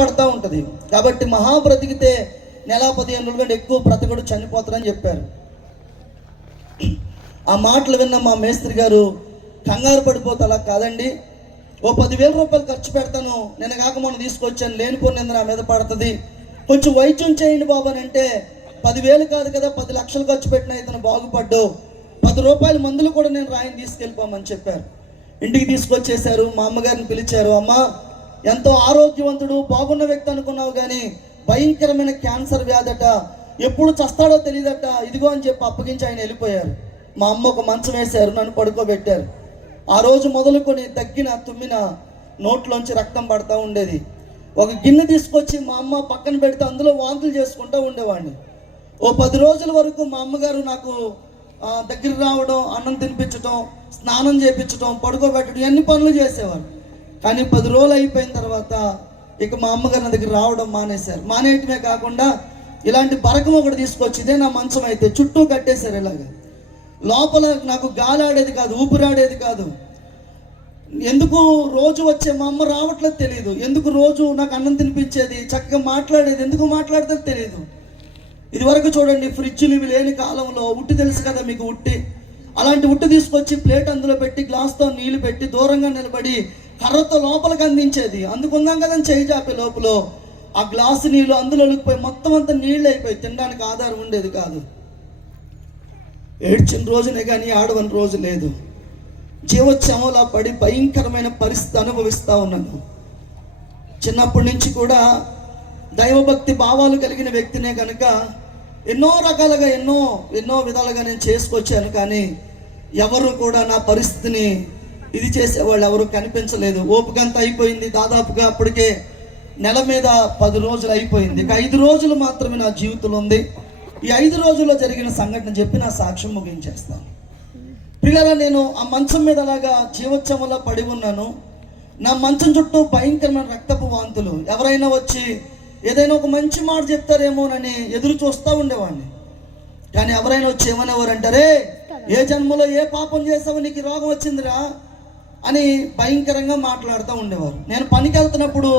పడతా ఉంటుంది. కాబట్టి మహా బ్రతికితే నెల 15 కంటే ఎక్కువ బ్రతకడు, చనిపోతారని చెప్పారు. ఆ మాటలు విన్న మా మేస్త్రి గారు కంగారు పడిపోతే, అలా కాదండి, ఓ 10,000 రూపాయలు ఖర్చు పెడతాను, నేను కాక మొన్న తీసుకొచ్చాను, లేనిపోయిన నా మీద పడుతుంది, కొంచెం వైద్యం చేయండి బాబు అని అంటే, 10,000 కాదు కదా 10 లక్షలు ఖర్చు పెట్టిన ఇతను బాగుపడ్డు, 10 రూపాయల మందులు కూడా నేను రాయిని తీసుకెళ్ళిపోమని చెప్పారు. ఇంటికి తీసుకొచ్చేసారు. మా అమ్మగారిని పిలిచారు. అమ్మ, ఎంతో ఆరోగ్యవంతుడు బాగున్న వ్యక్తి అనుకున్నావు కానీ భయంకరమైన క్యాన్సర్ వ్యాధట, ఎప్పుడు చస్తాడో తెలియదట, ఇదిగో అని చెప్పి అప్పగించి ఆయన వెళ్ళిపోయారు. మా అమ్మ ఒక మంచం వేశారు, నన్ను పడుకోబెట్టారు. ఆ రోజు మొదలుకొని తగ్గిన తుమ్మిన నోట్లోంచి రక్తం పడతా ఉండేది. ఒక గిన్నె తీసుకొచ్చి మా అమ్మ పక్కన పెడితే అందులో వాంతులు చేసుకుంటూ ఉండేవాడిని. ఓ 10 రోజుల వరకు మా అమ్మగారు నాకు దగ్గర రావడం, అన్నం తినిపించడం, స్నానం చేయించడం, పడుకోబెట్టడం, ఇవన్నీ పనులు చేసేవారు. కానీ 10 రోజులు అయిపోయిన తర్వాత ఇక మా అమ్మగారు నా దగ్గర రావడం మానేశారు. మానేయటమే కాకుండా ఇలాంటి బరకం ఒకటి తీసుకొచ్చి, ఇదే నా మంచం అయితే, చుట్టూ కట్టేశారు. ఇలాగా లోపల నాకు గాలి ఆడేది కాదు, ఊపిరాడేది కాదు. ఎందుకు రోజు వచ్చే మా అమ్మ రావట్లేదు తెలియదు, ఎందుకు రోజు నాకు అన్నం తినిపించేది, చక్కగా మాట్లాడేది, ఎందుకు మాట్లాడితే తెలియదు. ఇదివరకు చూడండి, ఫ్రిడ్జ్లు ఇవి లేని కాలంలో ఉట్టి తెలుసు కదా మీకు, ఉట్టి, అలాంటి ఉట్టి తీసుకొచ్చి ప్లేట్ అందులో పెట్టి గ్లాస్తో నీళ్లు పెట్టి దూరంగా నిలబడి కర్రతో లోపలికి అందించేది. అందుకుందాం కదా చేయి చాపే లోపల ఆ గ్లాసు నీళ్ళు అందులో ఒలికిపోయి మొత్తం అంతా నీళ్ళు అయిపోయి తినడానికి ఆధారం ఉండేది కాదు. ఏడ్చిన రోజునే కానీ ఆడవని రోజు లేదు. జీవోత్సవంలా పడి భయంకరమైన పరిస్థితి అనుభవిస్తూ ఉన్నాను. చిన్నప్పటి నుంచి కూడా దైవభక్తి భావాలు కలిగిన వ్యక్తినే కనుక ఎన్నో రకాలుగా ఎన్నో విధాలుగా నేను చేసుకొచ్చాను. కానీ ఎవరు కూడా నా పరిస్థితిని ఇది చేసేవాళ్ళు ఎవరు కనిపించలేదు. ఓపికంతా అయిపోయింది. దాదాపుగా అప్పటికే నెల మీద 10 రోజులు అయిపోయింది. ఇక 5 రోజులు మాత్రమే నా జీవితంలో ఉంది. ఈ 5 రోజుల్లో జరిగిన సంఘటన చెప్పి నా సాక్ష్యం ముగించేస్తాను. పిల్లల, నేను ఆ మంచం మీద అలాగా జీవోత్సవంలో పడి ఉన్నాను. నా మంచం చుట్టూ భయంకరమైన రక్తపు వాంతులు. ఎవరైనా వచ్చి ఏదైనా ఒక మంచి మాట చెప్తారేమోనని ఎదురు చూస్తూ ఉండేవాడిని. కానీ ఎవరైనా వచ్చి ఏమనేవారు అంటారే, ఏ జన్మలో ఏ పాపం చేసావు, నీకు రోగం వచ్చిందిరా అని భయంకరంగా మాట్లాడుతూ ఉండేవారు. నేను పనికి వెళ్తున్నప్పుడు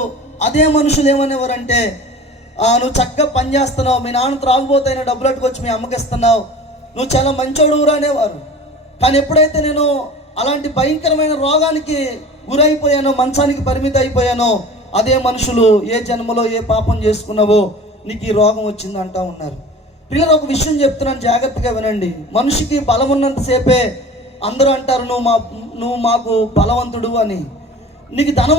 అదే మనుషులు ఏమనేవారంటే, నువ్వు చక్కగా పని చేస్తున్నావు, మీ నాన్న త్రాగుబోతైనా డబ్బులు అట్టుకొచ్చి మీ అమ్మకి ఇస్తున్నావు, నువ్వు చాలా మంచోడురా అనేవారు. కానీ ఎప్పుడైతే నేను అలాంటి భయంకరమైన రోగానికి గురైపోయానో, మంచానికి పరిమితి అయిపోయానో, అదే మనుషులు ఏ జన్మలో ఏ పాపం చేసుకున్నావో నీకు ఈ రోగం వచ్చింది అంటూ ఉన్నారు. పిల్లలు, ఒక విషయం చెప్తున్నాను, జాగ్రత్తగా వినండి. మనిషికి బలం ఉన్నంతసేపే అందరూ అంటారు, నువ్వు మాకు బలవంతుడు అని. నీకు ధనం